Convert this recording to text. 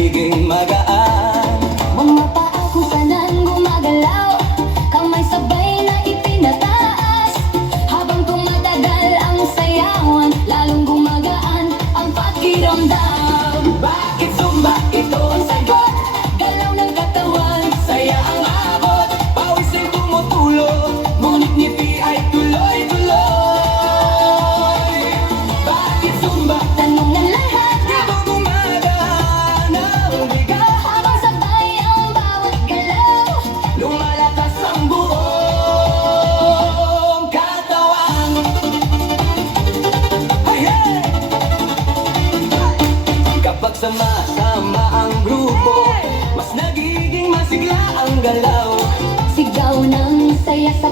nagiging magaan. Mga paa kung saan gumagalaw, kamay sabay na itinataas. Habang tumatagal ang sayawan, lalong gumagaan ang pakiramdam. Bakit Zumba? Ito ang sagot. Galaw ng katawan, Saya ang abot, pawis ay tumutulo, ngunit ngiti ay tuloy-tuloy. Bakit Zumba? tanong ng lahat. Dito gumagaan ang bigat, Habang sabay ang bawat galaw, lumalakas ang buong katawan. Hey, hey! Kapag sama-sama ang grupo, mas nagiging masigla ang galaw. sigaw ng saya sa